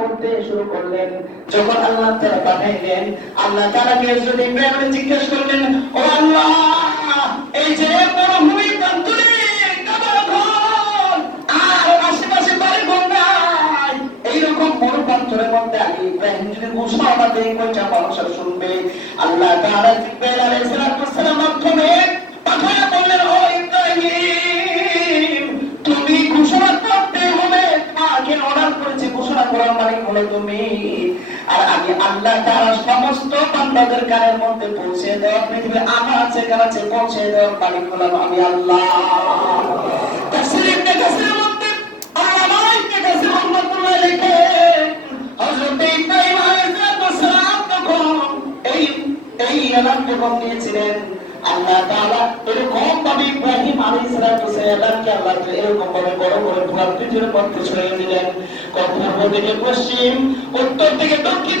করতে শুরু করলেন। যখন আল্লাহ তারা পাঠাইলেন, আল্লাহ ইব্রাহিম জিজ্ঞেস করলেন, ও আল্লাহ, এই যে মরুভূমি প্রান্তরে কাবার ঘর, আর আশেপাশে বাড়ি ঘর করার তুমি। আর আমি আল্লাহ তাআলা সমস্ত বান্দাদের কানের মধ্যে পৌঁছে দেওয়া পৃথিবীর আমার আছে কাছে পৌঁছে দেওয়ার মালিক হলাম আমি আল্লাহ। এই এলান যখন দিয়েছিলেন আল্লাহ তাআলা এরকম ভাবে ইব্রাহিম আলাইহিস সালামকে আল্লাহ এরকম ভাবে বড় বড় পৃথিবীর মধ্যে ছড়িয়ে দিলেন। থেকে পশ্চিম, উত্তর থেকে দক্ষিণ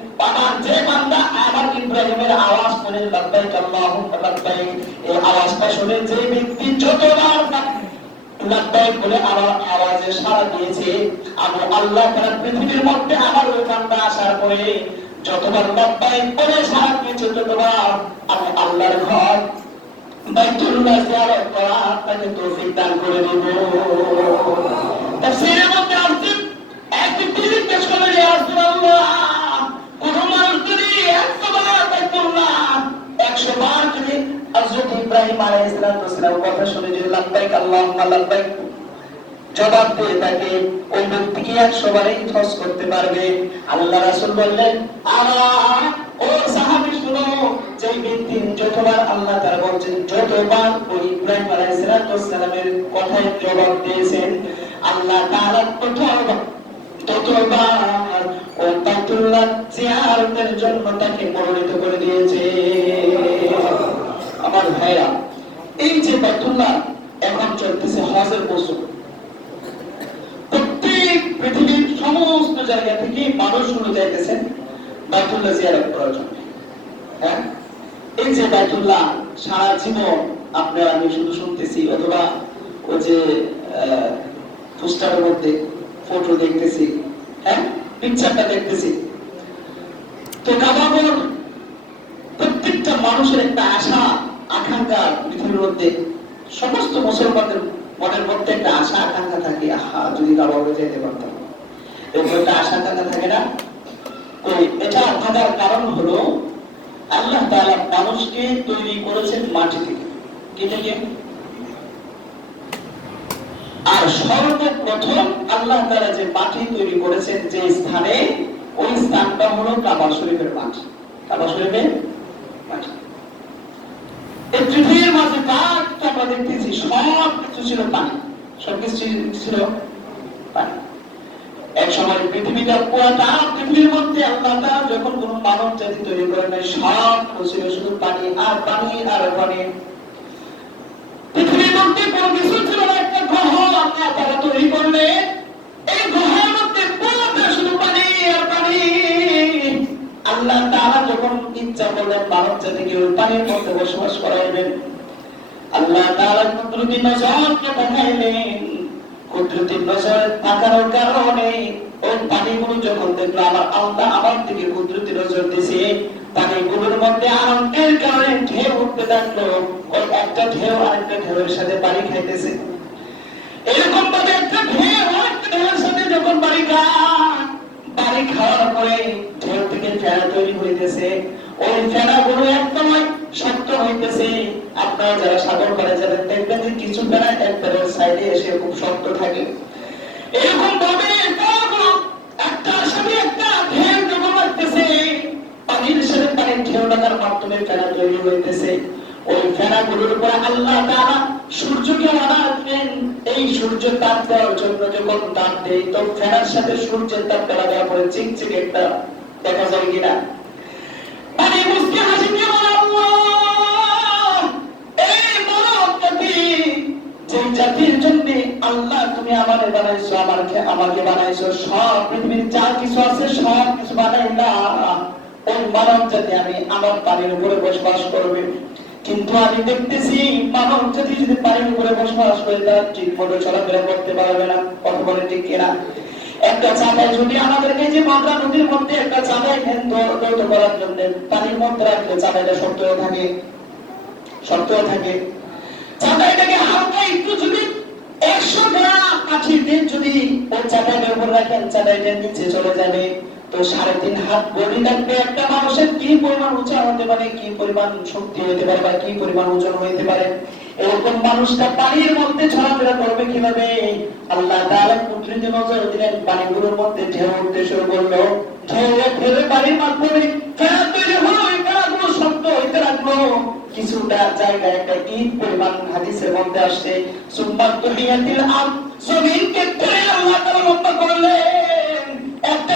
ইব্রাহিমের আওয়াজ শুনে লাব্বাইক আল্লাহুম্মা লাব্বাইক। এই আওয়াজটা শুনে যে ব্যক্তি যতবার লাব্বাইক বলে আমার আওয়াজে সাড়া দিয়েছে আমি আল্লাহ তাআলা পৃথিবীর মধ্যে আমার বান্দা আসার পরে যতবার লাব্বাইক বলে সাড়া দিয়েছে, ততবার আমি আল্লাহর ঘর বাইতুল্লাহ জিয়ারত করা তাকে তৌফিক দান করে দেব। তাফসীরের একশো বার ইব্রাহিম কথা শুনে যদি জবাব দিয়ে তাকে ওই ব্যক্তিকে একশো বারে হজ করতে পারবে। আল্লাহ রাসূল বললেন ও সাহাবী, শুনো যে ব্যক্তি যতবার আল্লাহ তাআলা বলছেন, যতবার ওই ইব্রাহিম আলাইহিস কথায় জবাব দিয়েছেন, আল্লাহ তাআলা ততবার ততবার ও বাইতুল্লাহ জিয়ারতের জন্য তাকে মনোনীত করে দিয়েছে। আমার ভাইরা, এই যে বাইতুল্লাহ এখন চলতেছে হজের বছর প্রত্যেক পৃথিবীর সমস্ত জায়গা থেকে মানুষগুলো যাইতেছেন বাইতুল্লাহ জিয়ারত করার জন্য। হ্যাঁ? এই যে বাইতুল্লাহ সারা জীবন আপনার আমি শুধু শুনতেছি, অথবা ওই যে পোস্টারের মধ্যে ফটো দেখতেছি হ্যাঁ? পিকচারটা দেখতেছি। তো কাবাগর প্রত্যেকটা মানুষের একটা আশা, আকাঙ্ক্ষা পৃথিবীর মধ্যে, সমস্ত মুসলমানদের মনের মধ্যে একটা আশা, আকাঙ্ক্ষা থাকে, আহা, যদি কাবাগরে যেতে পারতাম। এরকম একটা আশা, আকাঙ্ক্ষা থাকে না? ওই এটা থাকার কারণ হলো, আল্লাহ তাআলা মানুষকে তৈরি করেছেন মাটি থেকে। কি থেকে? আর সর্বপ্রথম আল্লাহ তাআলা যে মাটি তৈরি করেছেন যে স্থানে, ওই স্থানটা হলো কাবা শরীফের মাটি। কাবা শরীফের মাটি। পৃথিবীর মাঝে সব কিছু ছিল পানি। সব কিছু ছিল পানি। এক সময় পৃথিবীটা আল্লাহ যখন কোন তৈরি নাই সব ছিল শুধু আর পানি আর পানি। মধ্যে কোনো কিছু ছিল না, একটা গ্রহ তারা তৈরি করলে। এই গ্রহের মধ্যে আল্লাহ তাআলা যখন ইচ্ছা করলেন মানব জাতিকে ওই পানির মধ্যে বসবাস করাইবেন। আল্লাহ তাআলা কুদরতি নজরকে দেখাইলেন। কুদরতি নজর থাকার কারণে ওই পানিগুলো যখন দেখল আমার আল্লাহ আমার দিকে কুদরতি নজর দিছে, পানিগুলোর মধ্যে আনন্দের কারণে উঠতে থাকল ওই একটা ঢেউ আরেকটা ঢেউয়ের সাথে পানি খাইতেছে। এরকম ভাবে একটা ঢেউ আরেকটা ঢেউয়ের সাথে যখন পানি পানি খাওয়ার পরে ঢেউ থেকে ফেনা তৈরি হইতেছে। ওই শক্ত হইতেছে। আপনারা যারা সাগর যাবেন দেখবেন যে কিছু ফেনা সাইডে এসে খুব শক্ত থাকে। এরকম ভাবে একটার সাথে একটা ঢেউ তৈরি হইতেছে। ওই উপরে আল্লাহ সূর্যকে অর্ডার এই সূর্য তাপ দেওয়ার জন্য যখন তাপ দেয়, তো সাথে সূর্যের তাপ দেওয়া পরে চিকচিক একটা দেখা যায় কিনা? মানে মুসকে হাসি দিয়ে এই যে জাতির জন্য আল্লাহ তুমি আমাকে বানাইছো আমাকে আমাকে বানাইছো, সব পৃথিবীর যা কিছু আছে সব কিছু বানাই ওই মানব জাতি আমি আমার পানির উপরে বসবাস করবে? কিন্তু আমি দেখতেছি মানব জাতি যদি পানির উপরে বসবাস করে, তারা ঠিক মতো চলাফেরা করতে পারবে না। কথা বলে ঠিক কিনা? একটা চাঁদায় যদি আমাদেরকে যে মাদ্রা নদীর মধ্যে একটা চাঁদায় দৌত করার জন্য পানির মধ্যে রাখলে চাঁদাইটা শক্ত হয়ে থাকে শক্ত হয়ে থাকে। চাঁদাইটাকে হালকা একটু যদি একশো গ্রাম কাঠির দিন যদি ওই চাঁদাইটার উপর রাখেন চাঁদাইটা নিচে চলে যাবে। তো সাড়ে তিন হাত বডি থাকবে, একটা মানুষের কি পরিমাণ উঁচা হতে পারে, কি পরিমাণ শক্তি হতে পারে বা কি পরিমাণ ওজন হইতে পারে? এরকম মানুষটা পানির মধ্যে চলাফেরা করবে কীভাবে? আল্লাহ নজর দিলেন, পানিগুলোর মধ্যে ঢেউ উঠতে শুরু করল। ঢেউ ঢেউ পানির মাধ্যমে তৈরি হলো হইতে কিছুটা জায়গায় একটা পরিমাণ হাদিসের মধ্যে আসছে, সুম্মাত তুহিয়াতিল আম জমিনকে ধরে আল্লাহ করলেন একটা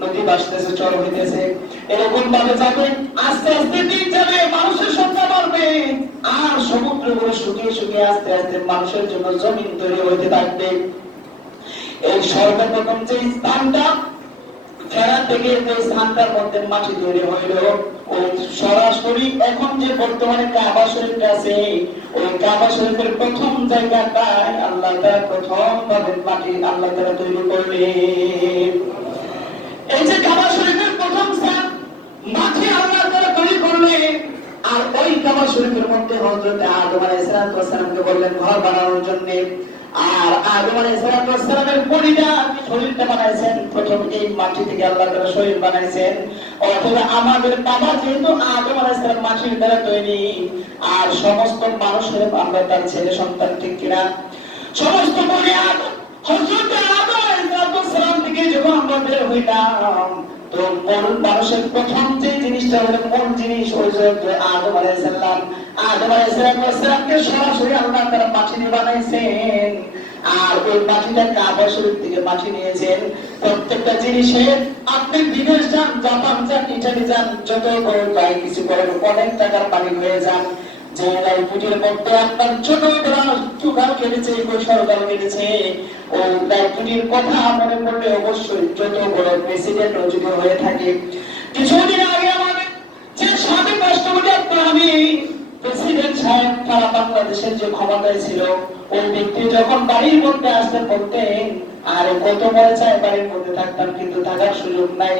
নদী বাসতেছে, চর হইতেছে। এরকম ভাবে যাবে, আস্তে আস্তে দিন যাবে, মানুষের সংখ্যা বাড়বে। আর সমুদ্রগুলো শুকিয়ে শুকিয়ে আস্তে আস্তে মানুষের জন্য জমিন তৈরি হইতে থাকবে। এই সর্বপ্রথম যে স্থানটা ফেরা থেকে যে স্থানটার মধ্যে মাটি তৈরি হইল, ওই সরাসরি এখন যে বর্তমানে কাবা শরীফ আছে, ওই কাবা শরীফের প্রথম জায়গাটায় আল্লাহ তাআলা প্রথম ভাবে মাটি আল্লাহ তাআলা তৈরি করলেন। এই যে কাবা শরীফের প্রথম স্থান মাটি আল্লাহ তৈরি করলেন আর ওই কাবা শরীফের মধ্যে আদম আলাইহিস সালামকে বললেন, ঘর বানানোর জন্য। আর আদম আলাইহিস সালামের শরীরটা বানাইছেন, প্রথম এই মাটি থেকে আল্লাহ তাআলা শরীর বানাইছেন। অথবা আমাদের বাবা যেহেতু আদম আলাইহিস সালাম মাটির দ্বারা তৈরি, আর সমস্ত মানুষের আমরা তার ছেলে সন্তান ঠিক কিনা? সমস্ত আদম আদম সালাম থেকে যখন আমরা বের হইলাম তো মূল মানুষের প্রথম যে জিনিসটা হলো মূল জিনিস ওই যে আদম আলাইহিস আদম আলাইহিস সরাসরি আল্লাহ মাটি দিয়ে বানাইছেন। আর ওই মাটিটা কাবা শরীফ থেকে মাটি নিয়েছেন। প্রত্যেকটা জিনিসের আপনি বিদেশ যান, জাপান যান, ইটালি যান, যত বড় কিছু করেন, অনেক টাকার পানি হয়ে যান। বড় বাংলাদেশের যে ক্ষমতায় ছিল, ওই ব্যক্তি যখন বাড়ির মধ্যে আসতে করতেন আর কত মনে চায় বাড়ির মধ্যে থাকতাম, কিন্তু থাকার সুযোগ নাই।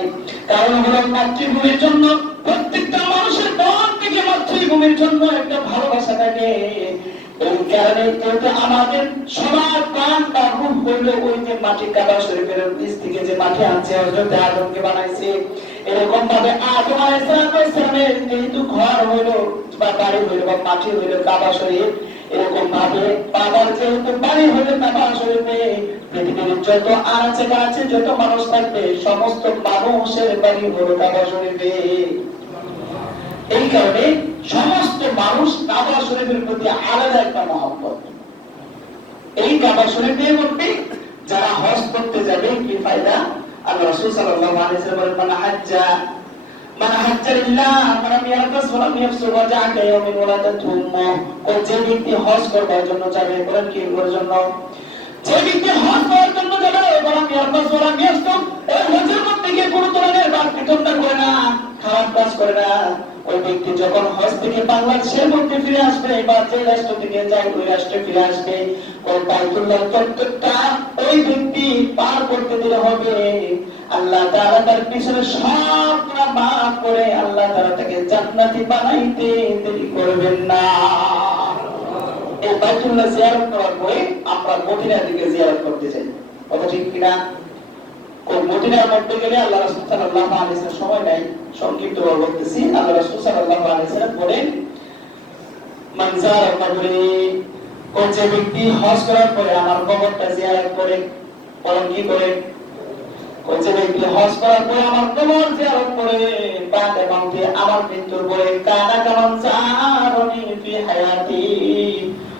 কারণ হলো মাতৃভূমির জন্য প্রত্যেকটা মানুষের মন থেকে মাতৃভূমির জন্য একটা ভালোবাসা থাকে। আমাদের সবার প্রাণ বা রূপ হইল ওই যে মাটি কাবা শরীফের নিচ থেকে যে আনছে হজরত আদমকে বানাইছে। এরকম ভাবে আদম যেহেতু ঘর বা বাড়ি বা মাটি শরীফ, এরকম ভাবে বাবার যেহেতু বাড়ি শরীফে, পৃথিবীর যত আছে আছে, যত মানুষ থাকবে, সমস্ত মানুষের বাড়ি হলো কাবা শরীফে। এই কারণে সমস্ত মানুষ কাবা শরীফের প্রতি আলাদা একটা মহব্বত। এই কাবা শরীফের মধ্যে যারা হজ করতে যাবে, কি ফায়দা? রাসূল সাল্লাল্লাহু আলাইহি ওয়াসাল্লাম বলেন হাজ্জা হাজ্জা ওয়া জা'a ইয়াউমিন যে ব্যক্তি হজ করবার জন্য যাবে, বলেন কি করার জন্য? যে ব্যক্তি হজ করার জন্য যাবে এই হজের মধ্যে কোনো ধরনের করে না, খারাপ কাজ করে না। ওই ব্যক্তি যখন হজ থেকে বাংলাদেশের মধ্যে ফিরে আসবে বা যে রাষ্ট্র থেকে যায়, ওই রাষ্ট্রে ফিরে আসবে। ওই বাইতুল্লাহ চত্বরটা ওই ব্যক্তি পার করতে দিলে হবে। আল্লাহ তাআলা তার পিছনে সব মাফ করে আল্লাহ তাআলা তাকে জান্নাতি বানাইতে দেরি করবেন না। এই বাইতুল্লাহ জিয়ারত করার পরে আমরা মদিনার দিকে জিয়ারত করতে চাই। কথা ঠিক কিনা? ওই মদিনার মধ্যে গেলে আল্লাহ রাসূল সাল্লাল্লাহু আলাইহি ওয়াসাল্লাম সময় নাই। সংক্ষিপ্ত বলতেছি, আল্লাহ রাসূল সাল্লাল্লাহু আলাইহি ওয়াসাল্লাম বলেন, মান কবরে কোন যে ব্যক্তি হজ করার পরে আমার কবরটা জিয়ারত করে বলেন কি করে কোন যে ব্যক্তি হজ করার পরে আমার কবর জিয়ারত করে বাদে মাউতে আমার মৃত্যুর পরে কানা কামান জারনি ফি হায়াতি।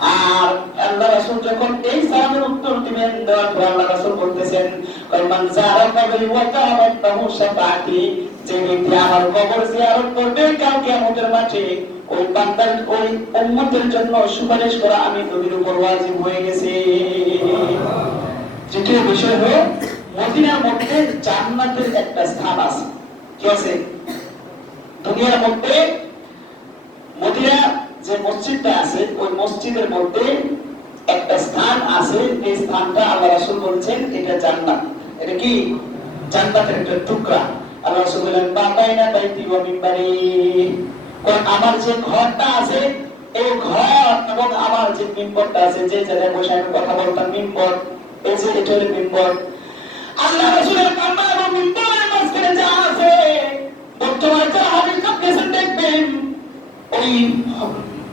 আর আল্লাহ রাসূল যখন এই সালামের উত্তর দিবেন, দেওয়ার পর আল্লাহ রাসূল বলতেছেন মান যারা তাহু শাফাতি যে ব্যক্তি আমার কবর জিয়ারত করবে, কাল কিয়ামতের মাঠে ওই বান্দার, ওই উম্মতের জন্য সুপারিশ করা আমি নবীর উপর ওয়াজিব হয়ে গেছে। তৃতীয় বিষয় হলো, মদিনার মধ্যে জান্নাতের একটা স্থান আছে। কি আছে? দুনিয়ার মধ্যে মদিনা যে মসজিদটা আছে, ওই মসজিদের মধ্যে একটা স্থান আছে এই স্থানটা আল্লাহ রাসূল বলছেন এটা জান্নাত। এটা কি? জান্নাতের একটা টুকরা। আল্লাহ রাসূল মিম্বারি। আমার যে ঘরটা আছে, এই ঘর এবং আমার যে মিম্বরটা আছে, যে জায়গায় বসে আমি কথা বলতাম, মিম্বর। এই যে এটা হলো মিম্বর। আল্লাহ এবং মিম্বরের মাঝখানে যা আছে, বর্তমানে কাছে দেখবেন, ওই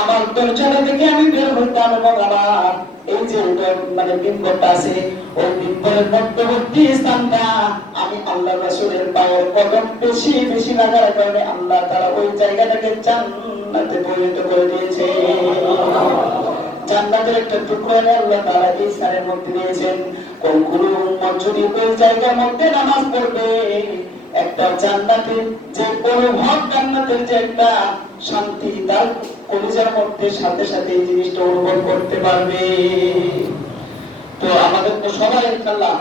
আমার দরজাটা থেকে আমি বের হইতাম এবং আমার এই যে মানে বিম্বরটা আছে, ওই বিম্বরের মধ্যবর্তী স্থানটা আমি আল্লাহ রাসূলের পায়ের কদম বেশি বেশি লাগার কারণে আল্লাহ তারা ওই জায়গাটাকে জান্নাতে পরিণত করে দিয়েছে। জান্নাতের একটা টুকরো এনে আল্লাহ তাআলা এই স্থানের মধ্যে দিয়েছেন। কোন কোন যদি ওই জায়গার মধ্যে নামাজ পড়বে, একটা জান্নাতের যে অনুভব, জান্নাতের যে একটা শান্তি, তার কলিজার মধ্যে সাথে সাথে এই জিনিসটা অনুভব করতে পারবে। তো আমাদের তো সবাই ইনশাআল্লাহ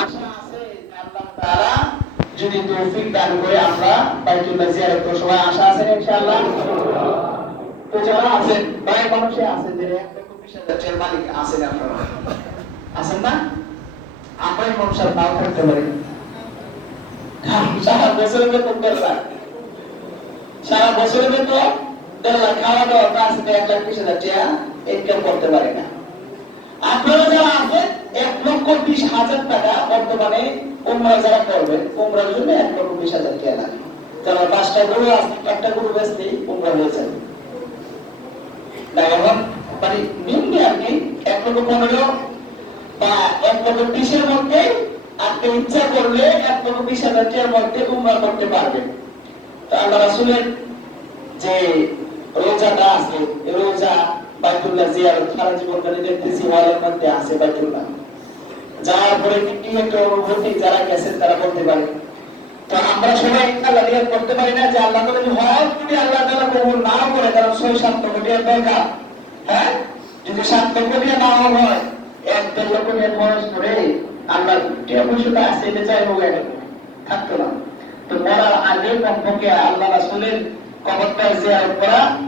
আশা আছে আল্লাহ তাআলা যদি তৌফিক দান করে আমরা বাইতুল্লাহ জিয়ারত করব। সবাই আশা আছে ইনশাআল্লাহ? তো যারা আছেন, প্রায় মানুষই আছেন যে এক লক্ষ বিশ হাজার মালিক আছেন আপনারা। আছেন না? আমরাই মানুষের নাও থাকতে পারি। সারা বছরের বেতন সারা বছরের বেতন? দেড় লাখ খাওয়া দাওয়া কাজ এক লাখ, বিশ হাজার টাকা ইনকাম করতে পারি না। আপনারা যারা আছেন, এক লক্ষ বিশ হাজার টাকা বর্তমানে উমরা যারা করবেন উমরার জন্য এক লক্ষ বিশ হাজার টাকা লাগে। যারা পাঁচটা গরু আছে, একটা গরু বেচতে উমরা হয়ে যাবে। মানে নিম্নে আপনি এক লক্ষ পনেরো বা এক লক্ষ বিশের মধ্যে আপনি ইচ্ছা করলে এক লক্ষ বিশ হাজার টাকার মধ্যে উমরা করতে পারবেন। তো আল্লাহ রাসূলের যে রোজাটা আছে রোজা বাইতুল্লাহ জিয়ারত, সারা জীবন ধরে দেখতেছি, হলের মধ্যে আছে বাইতুল্লাহ। যাওয়ার পরে কি একটা অনুভূতি যারা গেছেন, তারা বলতে পারে। আল্লাহ তাআলা দরকার। হ্যাঁ? যদি আল্লাহ পয়সাটা আসতে এটা চাই হোক থাকতো না। তো মরার আগে কমপক্ষে আল্লাহ রাসূলের কবরটা জিয়ারত করা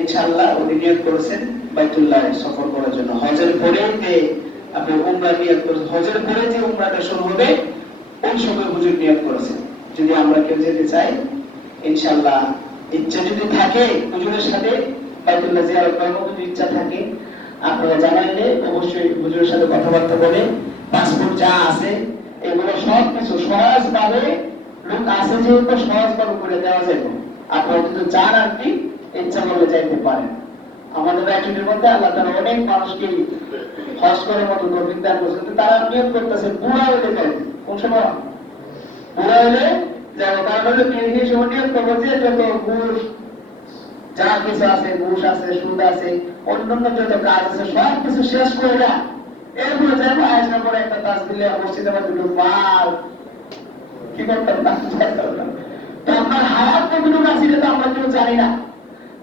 ইনশাআল্লাহ উনি নিয়োগ করেছেন বাইতুল্লাহ সফর করার জন্য। হজের পরে যে আপনি উমরা নিয়োগ করেছেন? হজের পরে যে উমরাটা শুরু হবে, ওই সময় হুজুর নিয়োগ করেছেন। যদি আমরা কেউ যেতে চাই, ইনশাআল্লাহ ইচ্ছা যদি থাকে, হুজুরের সাথে বাইতুল্লাহ জিয়ারত করার যদি ইচ্ছা থাকে, আপনারা জানাইলে অবশ্যই হুজুরের সাথে কথাবার্তা বলে, পাসপোর্ট যা আছে, এগুলো সব কিছু সহজভাবে লোক আছে যেহেতু সহজভাবে করে দেওয়া যাবে। আপনারা যদি চান আর কি ইচ্ছা করলে যাইতে পারেন। আমাদের রাকিবের মধ্যে আল্লাহ তারা অনেক মানুষকে হজ করার মতো তৌফিক দান করছেন। তারা নিয়োগ করতেছে বুড়া হইলে যায় কোন সময়? বুড়া হইলে যাব কারণ হলো এই সময় নিয়োগ করব যে যত ঘুষ, যা কিছু আছে, ঘুষ আছে, সুদ আছে, অন্যান্য যত কাজ আছে, সব কিছু শেষ করে না এরপরে যাব আয়সা করে একটা তাজ দিলে মসজিদে আমার দুটো মাল। কি করতাম তো আপনার হায়াত কতটুকু আছে এটা আমরা কেউ জানি না।